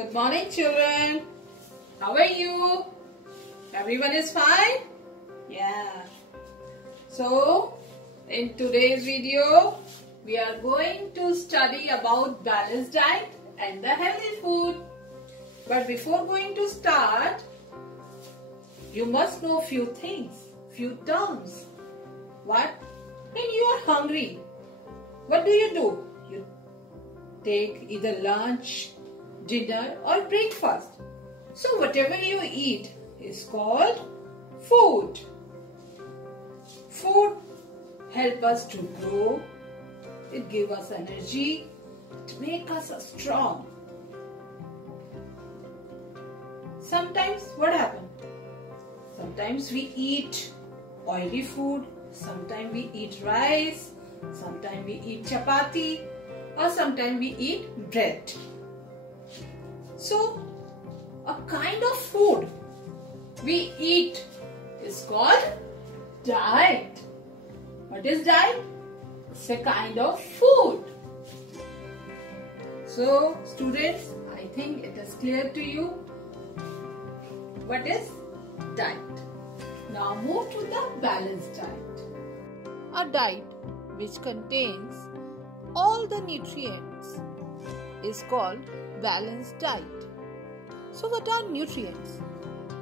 Good morning, children. How are you? Everyone is fine? Yeah. So, in today's video, we are going to study about balanced diet and the healthy food. But before going to start, you must know few things, few terms. What? When you are hungry, what do? You take either lunch, dinner or breakfast. So whatever you eat is called food. Food helps us to grow. It gives us energy. It makes us strong. Sometimes what happens? Sometimes we eat oily food. Sometimes we eat rice. Sometimes we eat chapati. Or sometimes we eat bread. So, a kind of food we eat is called diet. What is diet? It's a kind of food. So, students, I think it is clear to you what is diet. Now move to the balanced diet. A diet which contains all the nutrients is called balanced diet. So what are nutrients?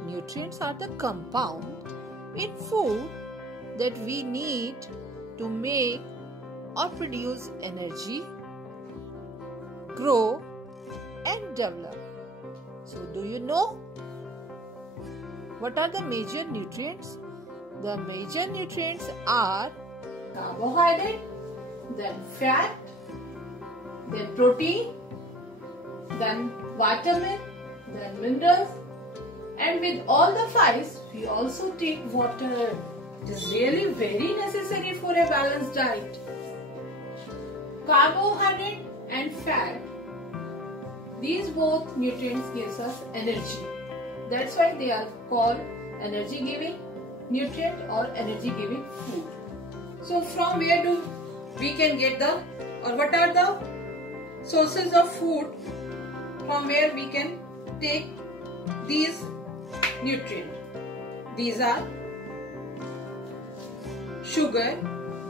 Nutrients are the compound in food that we need to make or produce energy, grow and develop. So do you know what are the major nutrients? The major nutrients are carbohydrate, then fat, then protein, then vitamin, then minerals, and with all the fives we also take water. It is really very necessary for a balanced diet. Carbohydrate and fat, these both nutrients gives us energy. That's why they are called energy giving nutrient or energy giving food. So from where do we can get the, or what are the sources of food from where we can take these nutrients? These are sugar,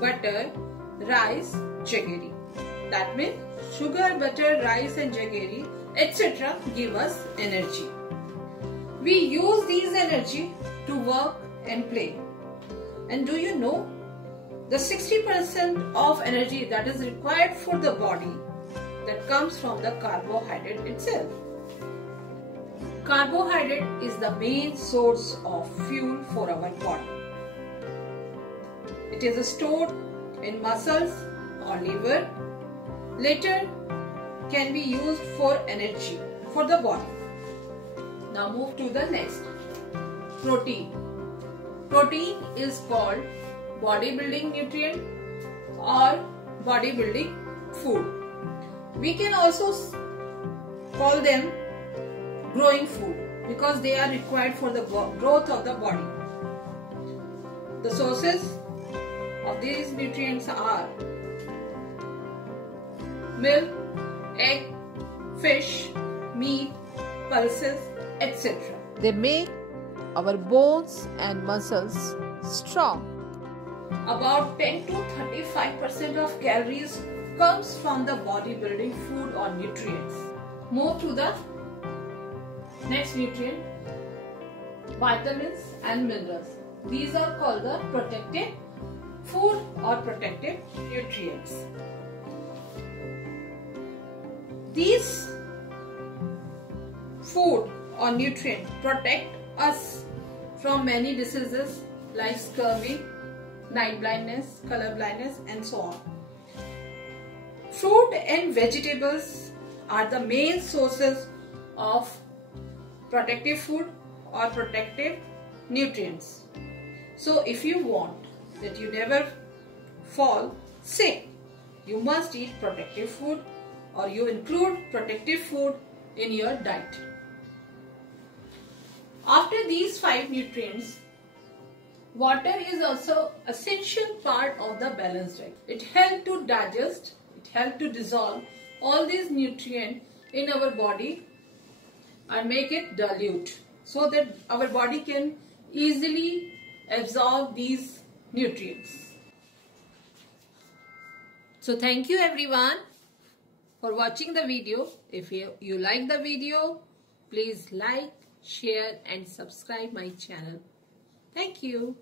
butter, rice, jaggery. That means sugar, butter, rice and jaggery etc. give us energy. We use these energy to work and play. And do you know the 60% of energy that is required for the body that comes from the carbohydrate itself. Carbohydrate is the main source of fuel for our body. It is stored in muscles or liver. Later can be used for energy for the body. Now move to the next. Protein. Protein is called bodybuilding nutrient or bodybuilding food. We can also call them growing food because they are required for the growth of the body. The sources of these nutrients are milk, egg, fish, meat, pulses, etc. They make our bones and muscles strong. About 10 to 35% of calories comes from the bodybuilding food or nutrients. Move to the next nutrient, vitamins and minerals. These are called the protective food or protective nutrients. These food or nutrients protect us from many diseases like scurvy, night blindness, color blindness and so on. Fruit and vegetables are the main sources of protective food or protective nutrients. So if you want that you never fall sick, you must eat protective food or you include protective food in your diet. After these 5 nutrients, water is also essential part of the balanced diet. It helps to digest, it helps to dissolve all these nutrients in our body and make it dilute so that our body can easily absorb these nutrients. So thank you everyone for watching the video. If you like the video, please like, share and subscribe my channel. Thank you.